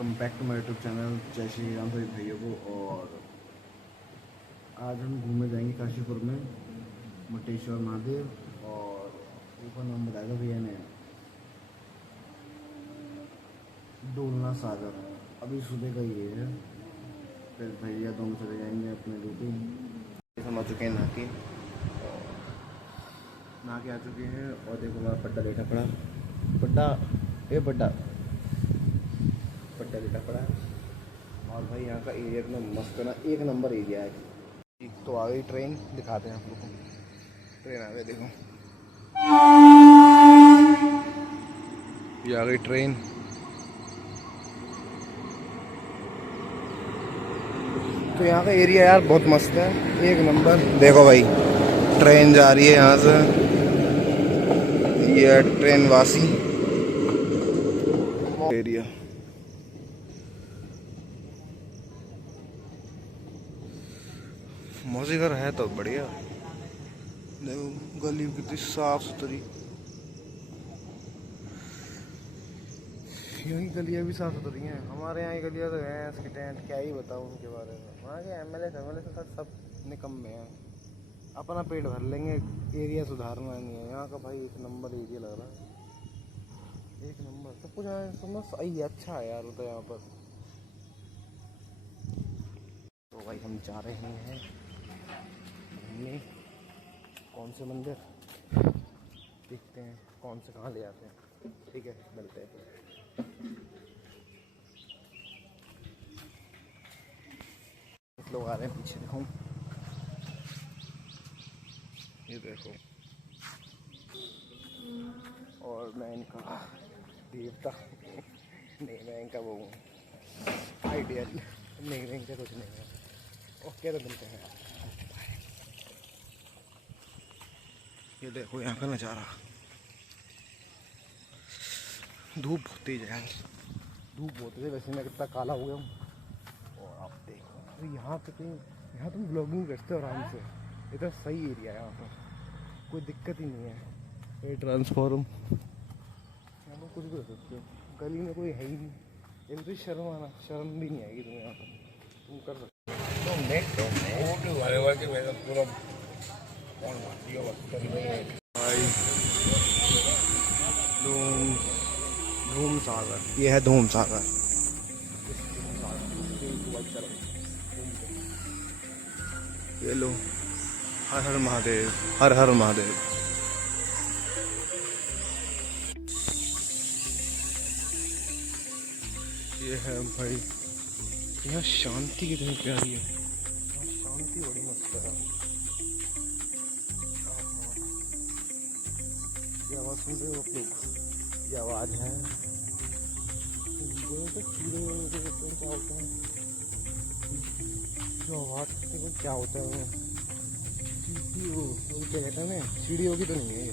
Welcome back to my YouTube channel. जय श्री राम सभी भाइयों को। और आज हम घूमने जाएंगे काशीपुर में मटेश्वर महादेव। और ऊपर नाम बताया भैया ने डोलना सागर। अभी सुबह का ये है, फिर भैया दोनों चले जाएंगे अपने ड्यूटी। हम आ चुके हैं नहा के आ चुके हैं। और देखो हमारा पट्टा लेटा पड़ा, पट्टा लेटा पड़ा है। और भाई यहाँ का एरिया इतना मस्त है ना, एक नंबर एरिया है। तो आ गई ट्रेन, दिखाते हैं आप लोगों को। ट्रेन आ गई, देखो ये आ गई ट्रेन। तो यहाँ का एरिया यार बहुत मस्त है, एक नंबर। देखो भाई ट्रेन जा रही है यहाँ से, ये ट्रेन वासी एरिया। मौजी घर है तो बढ़िया। देखो गली कितनी साफ सुथरी, यहाँ की गलियाँ भी साफ सुथरी हैं। हमारे यहाँ की गलियाँ तो हैं इसके टेंट, क्या ही बताऊँ उनके बारे में। वहाँ के एमएलए से सब निकम्मे हैं, अपना पेट भर लेंगे, एरिया सुधारना नहीं है। यहाँ का भाई एक नंबर एरिया लग रहा है, एक नंबर सब कुछ सुनना सही अच्छा है यार। तो यहाँ पर तो भाई हम जा रहे हैं घूमने। कौन से मंदिर देखते हैं, कौन से कहाँ ले जाते हैं। ठीक है, मिलते हैं। लोग आ रहे हैं पीछे, देखो ये देखो। और मैं इनका देवता नहीं, मैं इनका वो आइडियल नहीं, मैं इनका कुछ नहीं है। ओके, तो मिलते हैं। ये देखो यहाँ का नज़ारा, धूप बहुत तेज है, धूप बहुत तेज है। वैसे मैं कितना काला हो गया हूँ। और आप देखो तो यहाँ पे यहाँ तुम ब्लॉगिंग करते हो आराम से, इतना सही एरिया है यहाँ पर, कोई दिक्कत ही नहीं है। ये ट्रांसफॉर्म यहाँ पर कुछ भी कर सकते हो, गली में कोई है ही नहीं। एक तो शर्म भी नहीं आएगी तुम्हें, यहाँ पर तुम कर सकते हो। धूम सागर, ये है धूम सागर। ये लो, हर हर महादेव, हर हर महादेव। ये है भाई, यहाँ शांति कितनी प्यारी है, शांति बड़ी मस्त है। ये आवाज़ सुन रहे हो आप लोग, ये आवाज़ है तो कीड़े क्या होते हैं, जो आवाज़ क्या होता है वो क्या कहते हैं, सीढ़ियों की तो नहीं है ये।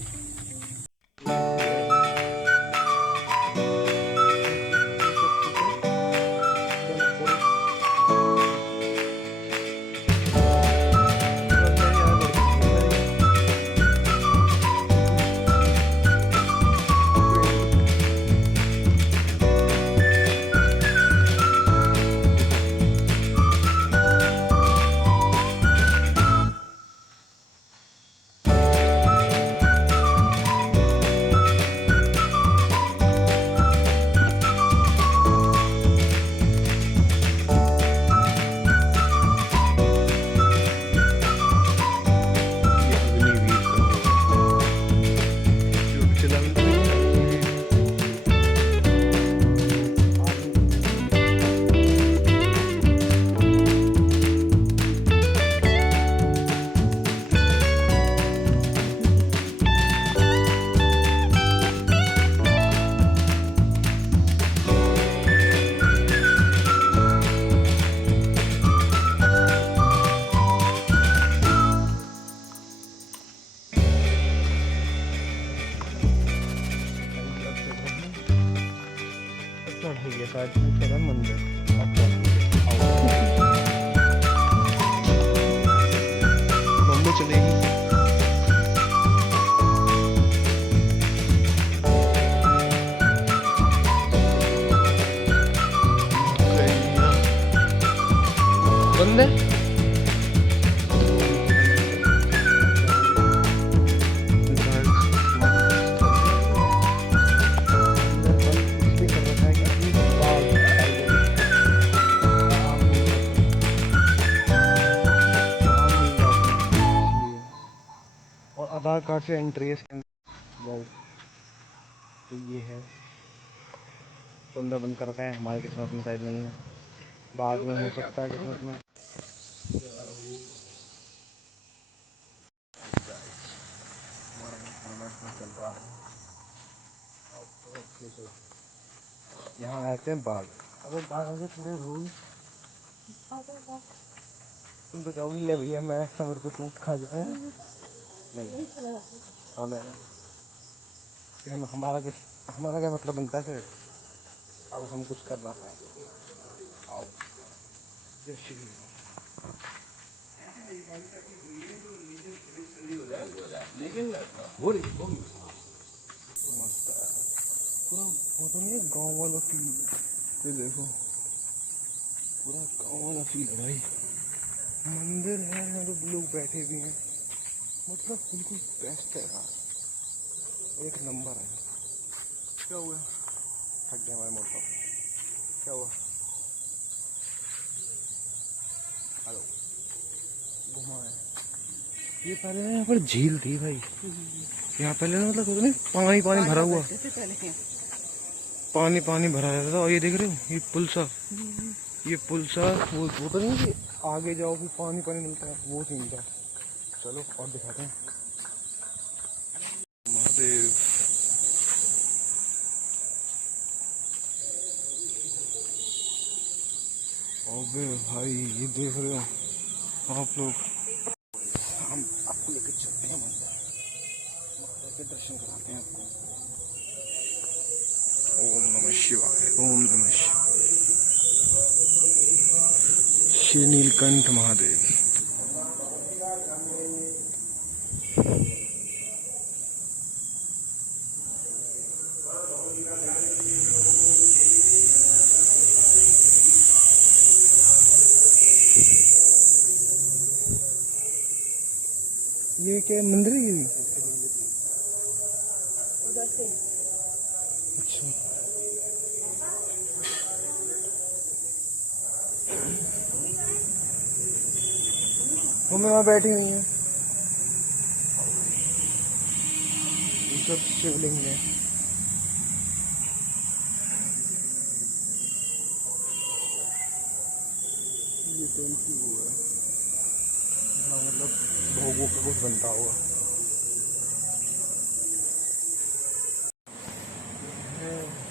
मंदिर बम्बे चलेगी। बंद है। और आधार कार्ड से एंट्री है इसके अंदर। तो ये है, तो अंदर बंद कर रखा है, हमारे किस्मत में शायद नहीं है, बाद में हो सकता है किस्मत में। यहाँ आते हैं बाघ। अगर बाघ आगे थोड़े रोज तुम तो कहोगी ले भैया मैं समर को तू खा जाए नहीं हमारा क्या मतलब बनता है फिर। अब हम कुछ करना है। आओ जय श्री मस्त है पूरा। वो तो नहीं है गाँव वालों की, ये देखो पूरा गाँव वाला फील है भाई। मंदिर है, यहाँ तो लोग बैठे भी हैं, मतलब बिल्कुल बेस्ट है यार, एक नंबर है। क्या हुआ? थक गया हमारे मोटर। क्या हुआ? हेलो घुमा है। ये पहले यहाँ पर झील थी भाई, यहाँ पहले ना मतलब नहीं पानी पानी भरा हुआ, पानी पानी भरा रहता था। और ये देख रहे हो ये पुल सा, ये पुल सा वो तो नहीं कि आगे जाओ फिर पानी पानी मिलता है, वो सीन था। चलो और दिखाते हैं महादेव। अबे भाई ये देख रहे हो आप लोग, हम आपको लेकर चलते हैं मंदिर, महादेव के दर्शन कराते हैं आपको। ओम नमः शिवाय, ओम नमः शिवाय। श्री नीलकंठ महादेव। ये क्या मंदिर है ये? अच्छा मम्मी वहाँ बैठी हुई है, ये सब शिवलिंग है। ये टेंकी वो है, मतलब भोगों का कुछ बनता हुआ।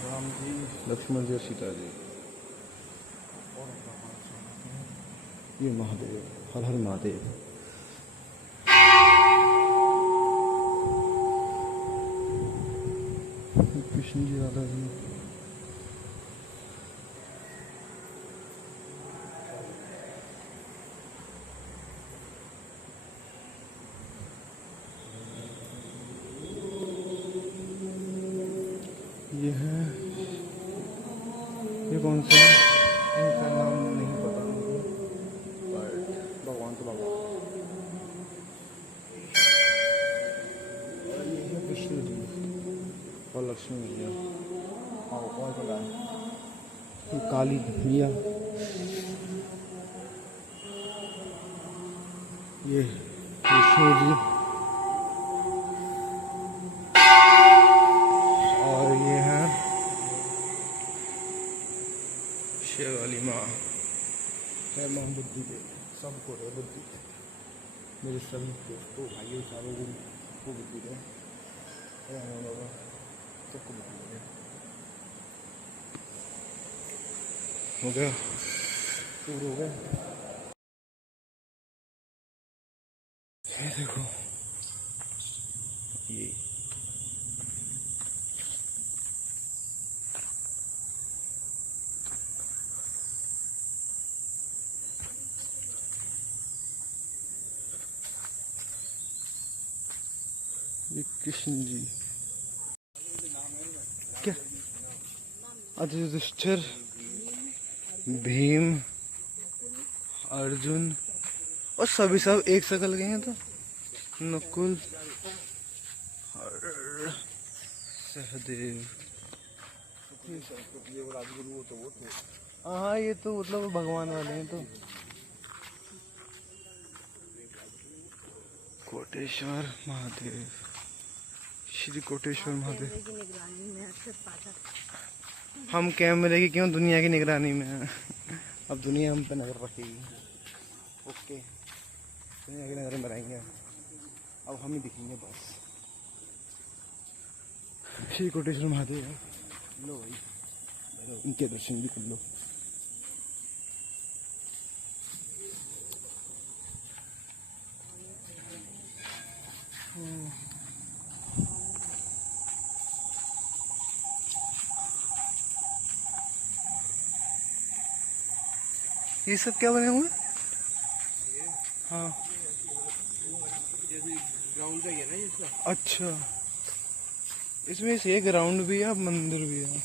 राम जी, लक्ष्मण जी और सीता जी। ये महादेव, हर हर महादेव। कृष्ण जी, राधा जी। ये है, ये कौन सा है? इनका नाम नहीं पता मुझे, बट भगवान तो भगवान। ये है विष्णु जी और लक्ष्मी मैया। और पता है ये काली मैया, ये विष्णु जी और ये है शेर वाली माँ है, माँ बुद्धि दे सबको दे बुद्धि, मेरे सभी दोस्तों भाइयों चारों को बुद्धि दे, सबको बुद्धि दे। हो गया पूरा हो गया। ये देखो ये कृष्ण जी क्या, युधिष्ठिर, भीम, अर्जुन और सभी सब एक शकल के हैं। तो नकुल और सहदेव। ये राजगुरु वो तो वो थे। हाँ ये तो मतलब भगवान वाले हैं। तो कोटेश्वर महादेव, श्री कोटेश्वर महादेव। हम कैमरे की क्यों, दुनिया की निगरानी में हैं। अब दुनिया हम पे नजर रखेगी। ओके, दुनिया की नजर में रहेंगे। अब हम ही दिखेंगे बस। श्री कोटेश्वर महादेव। लो भाई, इनके दर्शन भी कर लो। ये सब क्या बने हुए? हाँ ग्राउंड का ही है ना इसका। अच्छा, इसमें से ग्राउंड भी है, मंदिर भी है।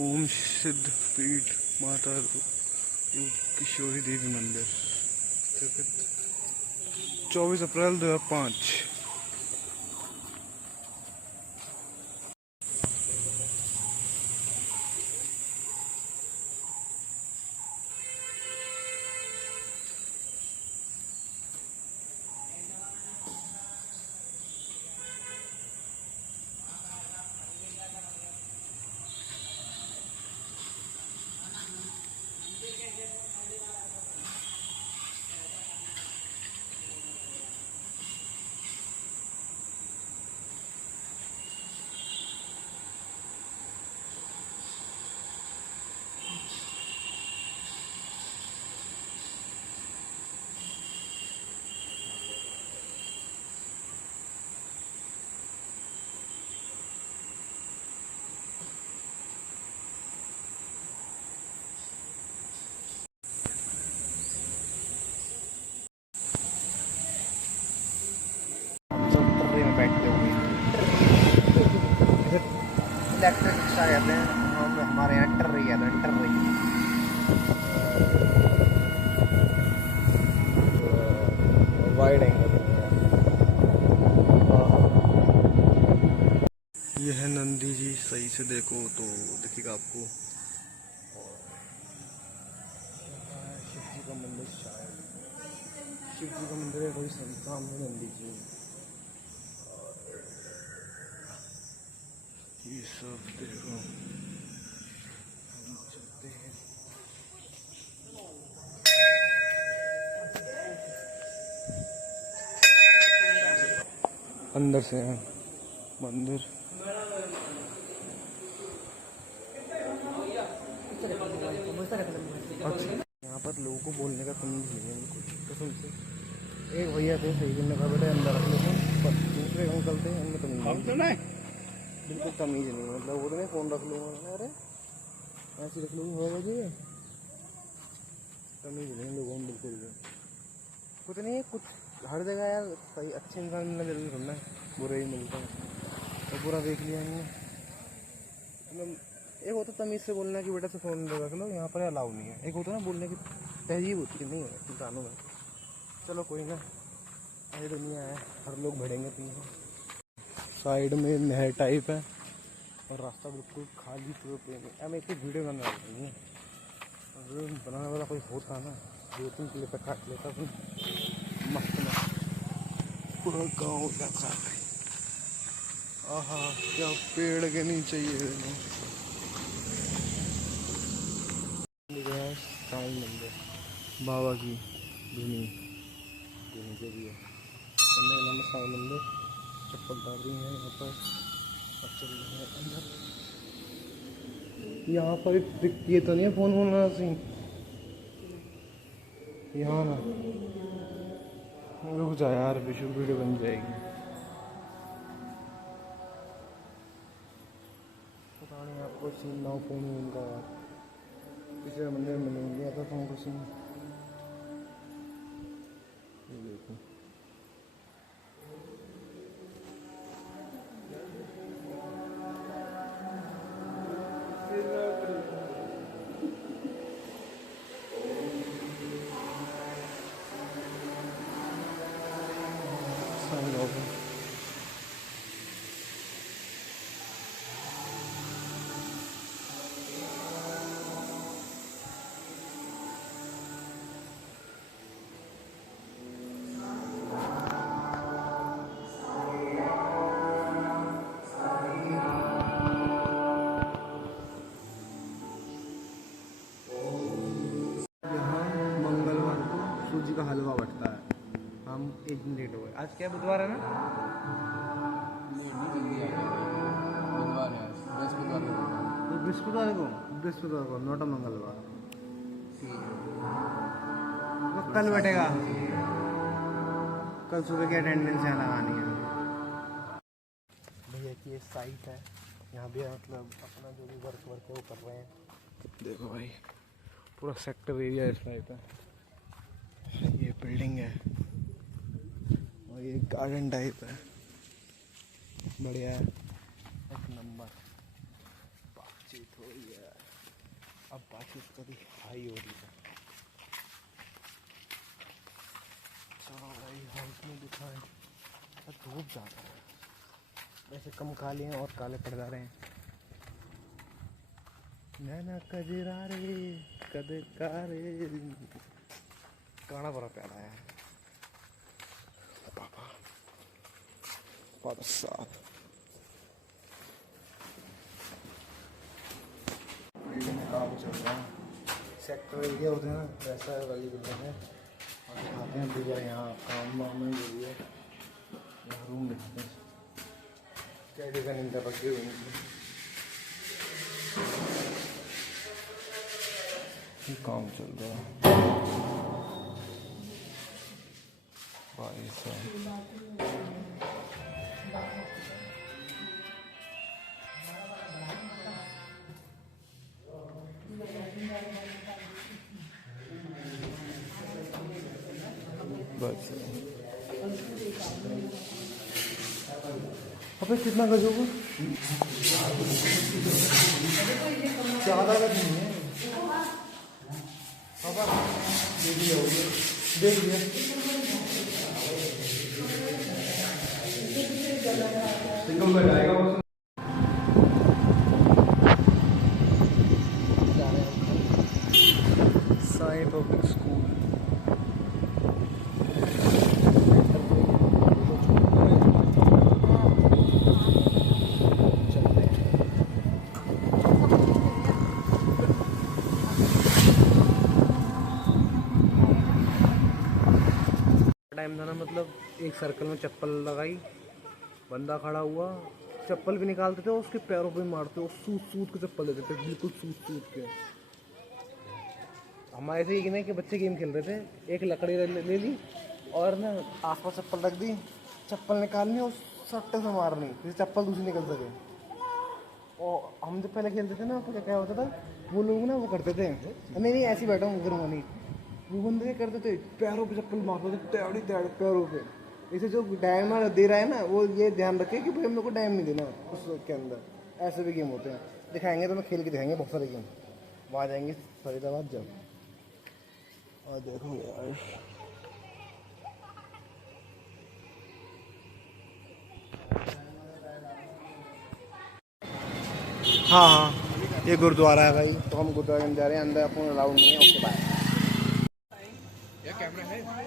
ओम सिद्ध पीठ माता किशोरी देवी मंदिर, 24 अप्रैल 2005। बैठते हुए इलेक्ट्रिक रिक्शा कहते हैं हमारे यहाँ। टर्री कहते हैं, टर्री। Wide angle. ये है नंदी जी, सही से देखो तो दिखेगा आपको। शिव जी का मंदिर, शायद शिव जी का मंदिर है कोई, सामने नंदी जी। ये सब देखो, हम चलते हैं। अंदर से है मंदिर। अच्छा, यहाँ पर लोगों को बोलने का तमीज़ नहीं है बिल्कुल कसम से। एक भैया थे सही करने का, बेटा अंदर रख लो फोन, पर दूसरे अंकल थे उनमें तमीज़ नहीं, बिल्कुल तमीज़ नहीं। मतलब वो तो नहीं, फ़ोन रख लो, अरे ऐसे रख लो, हो बजे तमीज़ नहीं लोगों में बिल्कुल भी। कुछ नहीं, कुछ हर जगह यार सही अच्छे इंसान मिलना जरूरी थोड़ा है, बुरे ही मिलते हैं। तो बुरा देख लिया हमने। मतलब एक होता तमीज़ से बोलना कि बेटा से फ़ोन रख लो, यहाँ पर अलाउ नहीं है। एक होता ना बोलने की तहजीब होती है, नहीं है इंसानों में। चलो कोई ना, ऐसी दुनिया है, हर लोग बढ़ेंगे पीछे। साइड में नहर टाइप है और रास्ता बिल्कुल खाली पूरा प्लेन है। अब एक वीडियो बना रही है, अगर बनाने वाला कोई होता ना, 2-3 किलो तक काट लेता तो मस्त मस्त पूरा गाँव लगा है। आहा, क्या पेड़ के नीचे ये देखो साईं मंदिर, बाबा की धुनी नीचे भी है। अंदर साईं मंदिर, चप्पल डाल रही है यहाँ पर और चल रहे हैं अंदर। यहाँ पर ये तो नहीं है फ़ोन होना सी यहाँ ना, रुक जा यार, विशु वीडियो बन जाएगी। पता नहीं आपको सीन ना फ़ोन उनका यार, पिछले मंदिर में नहीं गया था फ़ोन को सीन। ये देखो साइन होगा। मंगलवार को सूजी का हलवा बटता है। हम एक दिन लेट हो गए। आज क्या बुधवार है ना? बुधवार है, बृहस्पतिवार को नोटा मंगलवार। ठीक है, वो कल बैठेगा। कल सुबह की अटेंडेंस यहाँ लगानी है। भैया की ये साइट है, यहाँ भी मतलब अपना जो भी वर्क है वो कर रहे हैं। देखो भाई, पूरा सेक्टर एरिया इस टाइप है। ये बिल्डिंग है और ये गार्डन टाइप है। बढ़िया है, एक नंबर। बातचीत हो रही है, अब बातचीत कभी हाई हो रही है। चलो भाई, हाउस में दिखाएं। धूप ज़्यादा है, वैसे कम काले हैं और काले पड़ जा रहे हैं। नैना कजरा रे कद कारे, गाना बड़ा प्यारा है। पापा फादर साहब। बिल्डिंग में काम चल रहा है, सेक्टर एरिया होते हैं ना, वैसा वाली बिल्डिंग है। और दिखाते हैं भैया यहाँ काम वाम में जो भी है, यहाँ रूम दिखाते हैं। क्या जगह निंदा बग्गे हुई काम चल रहा है भाई साहब। बस अबे कितना गज होगा? ज़्यादा गज नहीं है। देख लिया सिंगल बेड आएगा वो। Sai public school. टाइम था ना, मतलब एक सर्कल में चप्पल लगाई, बंदा खड़ा हुआ, चप्पल भी निकालते थे और उसके पैरों पे मारते, और सूट के चप्पल देते थे, बिल्कुल सूट के। हमारे ऐसे ही नहीं कि बच्चे गेम खेल रहे थे, एक लकड़ी ले ली और ना आसपास चप्पल रख दी, चप्पल निकालनी और सट्टे से मारनी, जिससे चप्पल दूसरी निकल सके। और हम जब पहले खेलते थे ना, तो क्या होता था, वो लोग ना वो करते थे, नहीं ऐसे ही बैठा हूँ करूँगा नहीं, वो बंदे करते थे पैरों पे चप्पल मारते थे, तैयारी पैरों पे। इसे जो डैम दे रहा है ना, वो ये ध्यान रखे कि भाई हम लोग को डैम नहीं देना उसके अंदर। ऐसे भी गेम होते हैं, दिखाएंगे तो मैं खेल के दिखाएंगे बहुत सारे गेम। वहाँ जाएंगे फरीदाबाद जब, और देखो यार हाँ, ये गुरुद्वारा है भाई, तो हम गुरुद्वारे में जा रहे हैं, अंदर अपन अलाउड नहीं है। Okay bye. कैमरा है भाई,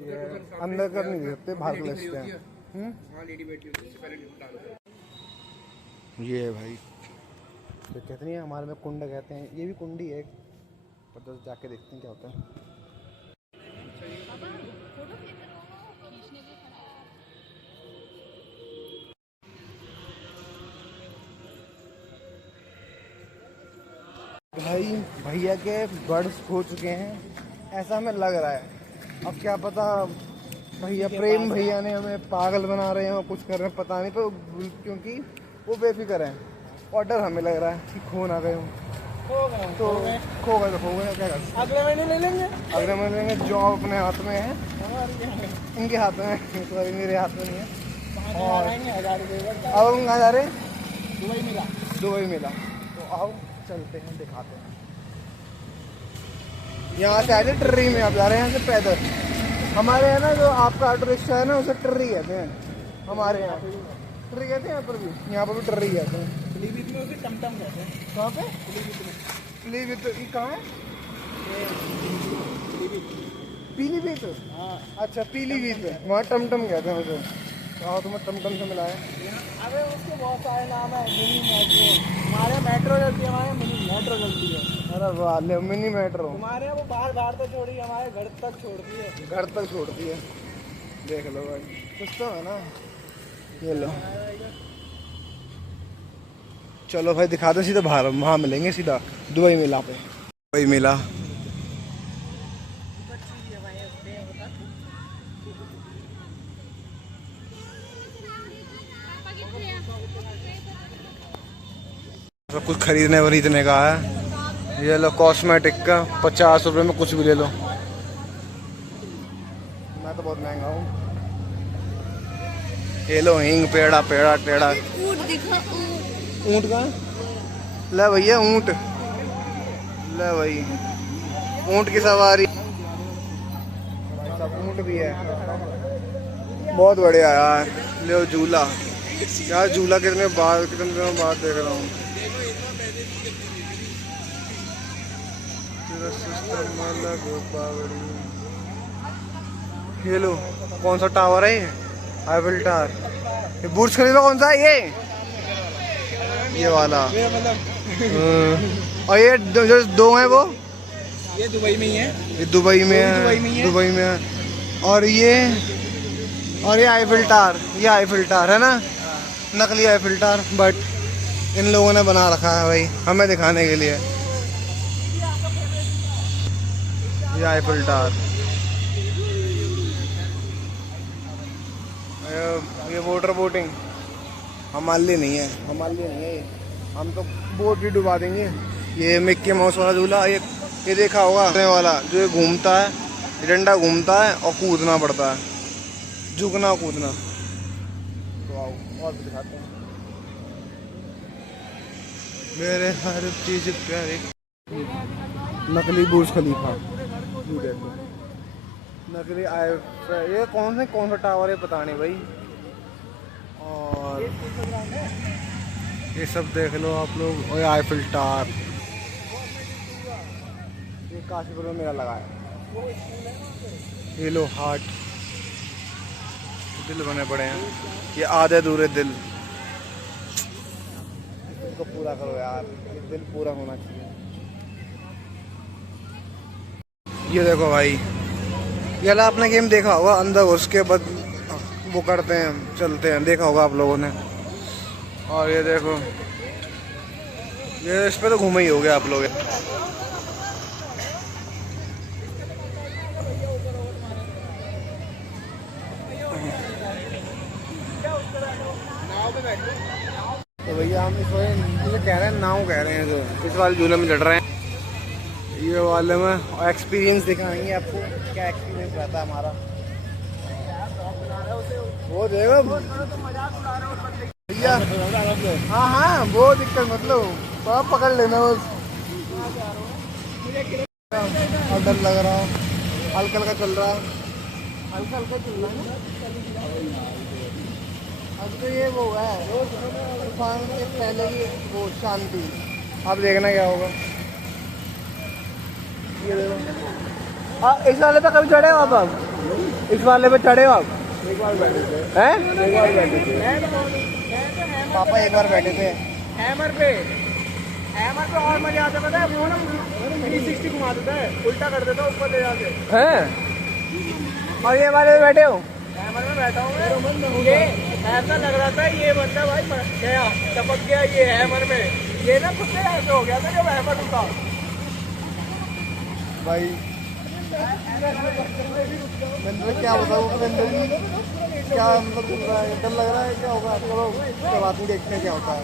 ये अंदर कर नहीं सकते, बाहर कर सकते हैं। ये है भाई, तो कहते नहीं है हमारे में कुंड कहते हैं, ये भी कुंडी है, पर तो जाके देखते हैं क्या होता है। भाई भैया के बर्ड्स खो चुके हैं, ऐसा हमें लग रहा है। अब क्या पता भैया प्रेम भैया ने हमें पागल बना रहे हैं और कुछ कर रहे हैं, पता नहीं, पर क्योंकि वो बेफिक्र है। और डर हमें लग रहा है कि खो ना गए, तो खो गए तो खो गए, क्या कर सकते। अगले महीने ले लेंगे, अगले महीने लेंगे। जॉब अपने हाथ में है, इनके हाथ में है, तो अभी मेरे हाथ में नहीं है। और अब हम कहाँ जा रहे हैं? दुबई मिला, तो आओ चलते हैं, दिखाते हैं। यहाँ से आए थे ट्रेन में, आप जा रहे हैं यहाँ से पैदल। हमारे यहाँ ना जो आपका ऑटो रिक्शा है ना उसे टर्री कहते हैं हमारे यहाँ। टर्री कहते हैं यहाँ पर भी, यहाँ पर भी टर्री कहते हैं। पीलीभीत में उसे टमटम कहते हैं। कहाँ पे? पीलीभीत में। पीलीभीत ये कहाँ है? पीलीभीत? हाँ। अच्छा पीलीभीत, वहाँ टमटम कहते हैं उसे। हाँ तुम्हें टमटम से मिला है। अबे उसके बहुत सारे नाम है। मिनी मेट्रो, हमारे मेट्रो चलती है, हमारे मिनी मेट्रो चलती है। अरे वाह, मिनी मेट्रो तुम्हारे वो बाहर बाहर तो छोड़ी, हमारे घर तक छोड़ती है। घर तक छोड़ती है। देख लो भाई, कुछ तो है ना। ये लो, चलो भाई दिखा दो सीधा बाहर, वहाँ मिलेंगे सीधा दुबई मेला पे। दुबई मेला सब कुछ खरीदने वरीदने का है। ये लो कॉस्मेटिक का 50 रुपए में कुछ भी ले लो। मैं तो बहुत महंगा हूँ। ये लो हींग, पेड़ा पेड़ा टेढ़ा। ऊँट का ले भैया, ऊँट ले भाई, ऊँट की सवारी। सब ऊँट भी है, बहुत बढ़िया यार। ले झूला यार, झूला कितने दिनों बाद देख रहा हूँ। ये लो, कौन सा टावर है ये? Eiffel tower. ये बुर्ज खलीफा कौन सा है ये वाला? और ये जो दो हैं वो? ये दुबई में ही है। ये दुबई में है, दुबई में है। और ये आईफिल टावर, ये आईफिल टावर है ना, नकली आईफिल टावर, बट इन लोगों ने बना रखा है भाई हमें दिखाने के लिए। ये आईफिल टावर, ये वाटर बोटिंग हमारे लिए नहीं है, हमारे लिए नहीं है ये। हम तो बोट भी डुबा देंगे। ये मिक्की माउस वाला झूला, ये देखा होगा वाला, जो ये घूमता है, ये डंडा घूमता है और कूदना पड़ता है, झुकना कूदना। तो आओ और भी दिखाते हैं। मेरे हर चीज प्यारे। नकली बुर्ज खलीफा, ये देखो नकली ये कौन सा टावर है पता नहीं भाई। और ये सब देख लो आप लोग। और आईफिल टावर, ये काशीपुर में मेरा लगा है। ये लो हार्ट, दिल बने पड़े हैं, ये आधे अधूरे दिल। इसको पूरा करो यार, ये दिल पूरा होना चाहिए। ये देखो भाई, ये वाला आपने गेम देखा होगा, अंदर उसके बाद वो करते हैं, चलते हैं, देखा होगा आप लोगों ने। और ये देखो, ये इस पे तो घूमे ही हो गया आप लोग। तो भैया हम इस वाले कह रहे हैं, नाव कह रहे हैं, जो इस वाले झूले में चढ़ रहे हैं। ये वाले में एक्सपीरियंस दिखाएंगे आपको, क्या एक्सपीरियंस रहता है हमारा। वो देखो भैया, हाँ हाँ वो दिक्कत मतलब सब पकड़ लेना बस। और डर लग रहा है, हल्का हल्का चल रहा है, हल्का हल्का चल रहा है। अब तो ये वो है तूफान से पहले की वो शांति। अब देखना क्या होगा। ये देखो, इस वाले पे कभी चढ़े हो आप? इस वाले पे चढ़े हो आप? एक बार बैठे थे। हैं? एक बार बैठे थे पापा, एक बार बैठे थे हैमर पे और मजा आता पता है। वो ना 360 घुमा देता है, उल्टा कर देता है ऊपर ले जाके। हैं? और ये वाले पे बैठे हो? हैमर में बैठा हूँ मैं। ये ऐसा लग रहा था ये बंदा भाई गया, टपक गया ये हैमर में। ये ना खुद से ऐसे हो गया था जब हैमर उठा भाई। क्या बताऊँ, क्या मतलब डर लग रहा है, क्या होगा। चलो बात नहीं, देखते हैं क्या होता है,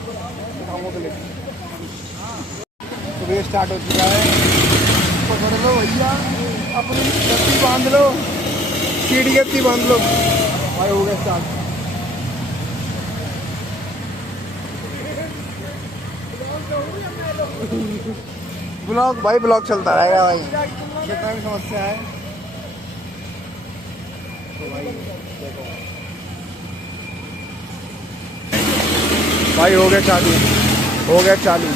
दिखाऊंगा तो लेकिन। तो ये स्टार्ट हो चुका है। पकड़ लो भैया, अपनी गति बांध लो, सीढ़ी गति बांध लो भाई। हो गया स्टार्ट। ब्लॉग भाई, ब्लॉग चलता रहेगा भाई, जितना भी समस्या है। भाई हो गया चालू, हो गया चालू।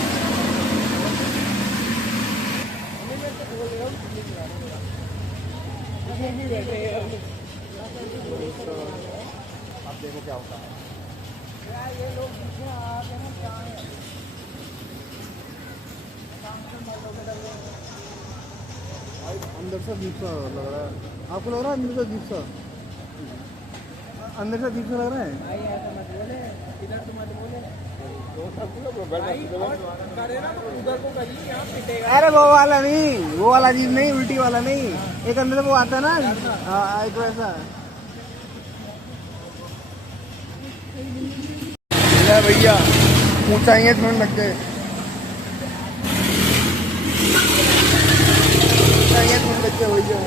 अब देखो क्या होता है। ये लोग पीछे आ गए हैं, क्या है? अंदर से अजीब सा लग रहा है, आपको लग रहा है अंदर से अजीब सा? अंदर से अजीब सा लग रहा है। भाई ऐसा मत बोले, इधर तो मत बोले भाई, और करे ना तो उधर को करिए, यहाँ पिटेगा। अरे वो वाला नहीं, वो वाला अजीब नहीं, उल्टी वाला नहीं, एक अंदर से वो आता है ना, एक वैसा। भैया ऊंचाइयाँ छोड़ने लग गए, ऊंचाइयाँ छोड़ने लग गए भैया।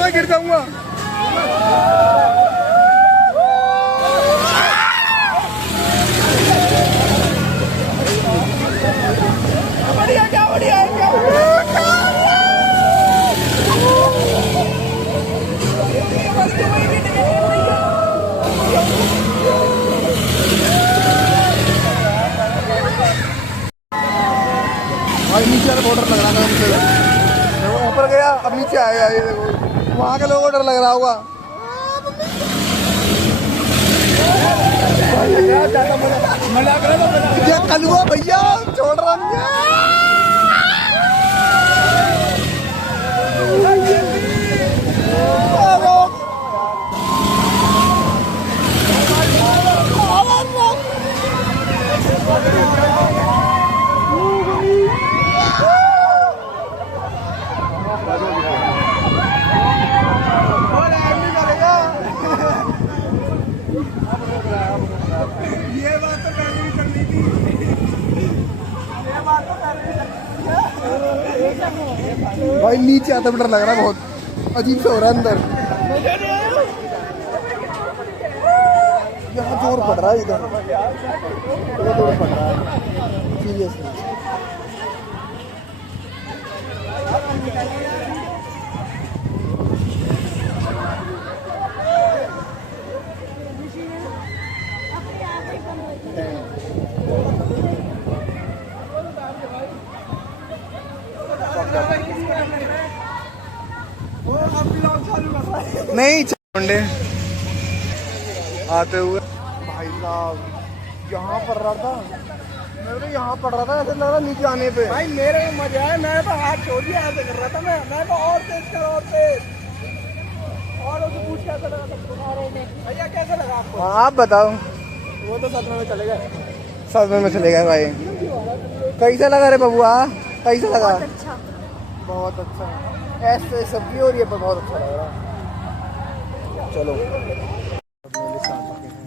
मैं गिर जाऊंगा। बढ़िया, क्या बढ़िया है, क्या भाई नीचे वाला बॉर्डर लग रहा था मुझे, मैं ऊपर गया अब नीचे आएगा, ये देखो वहाँ के लोगों को डर लग रहा होगा। ये कलुआ भैया छोड़ रहा ये बात तो पहले भी करनी थी, ये बात तो पहले भी। भाई नीचे आता डर लग रहा है, बहुत अजीब सा हो रहा है अंदर। यहाँ जोर पड़ रहा है, इधर जोर पड़ रहा है सीरियसली। नहीं चंडे आते हुए भाई साहब यहाँ पड़ रहा था, मेरे को यहाँ पड़ रहा था, ऐसा लग रहा नीचे आने पे। भाई मेरे को मजा आया, मैं तो हाथ छोड़ दिया, ऐसे कर रहा था मैं तो और तेज कर, और तेज। और उसको पूछ कैसा लगा सबको, भैया कैसा लगा आपको? हाँ आप बताओ। वो तो सच में चले गए, सच में चले गए भाई। कैसा लगा रे बबुआ, कैसा लगा? बहुत अच्छा, ऐसे सब्जी हो रही है पर बहुत अच्छा लग रहा है। चलो अब मेले से आ चुके हैं,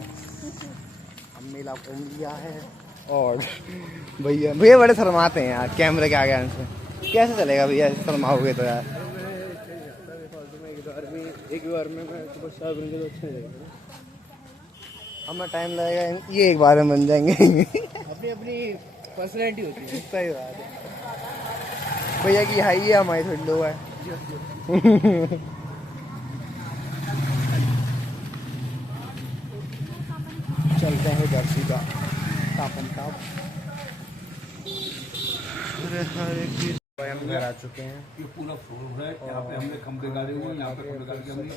अब मेला घूम लिया है। और भैया भैया बड़े शर्माते हैं यार कैमरे के आगे आने से। कैसे चलेगा भैया, शर्माओगे तो यार। एक बार में मैं सुपरस्टार बन गया तो अच्छा लगेगा। हमें टाइम लगेगा, ये एक बार में बन जाएंगे। अपनी अपनी पर्सनैलिटी होती है। सही बात है, भैया की हाई है, हमारी थोड़ी लो है। चलते हैं इधर सीधा तापन ताप। हम घर आ चुके हैं। ये पूरा फ्लोर है, यहाँ पे हमने खंभे गाड़े हुए हैं, यहाँ पे खंभे गाड़ के हमने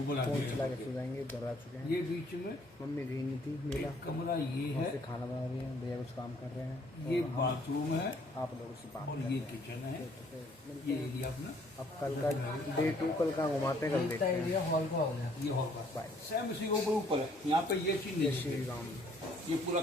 ऊपर आ चला के सो जाएंगे, इधर आ चुके हैं। ये बीच में मम्मी गई नहीं थी मेला, कमरा ये है, से खाना बना रही है, भैया कुछ काम कर रहे हैं। ये बाथरूम है आप लोगों से बात और ये किचन है, ये एरिया अपना। अब कल का डे 2 कल का घुमाते हैं, कल देखते हैं। हॉल को आ गया। ये होगा सेम इसी के ऊपर ऊपर है, यहाँ पे ये चीज नहीं है। श्री राम। ये पूरा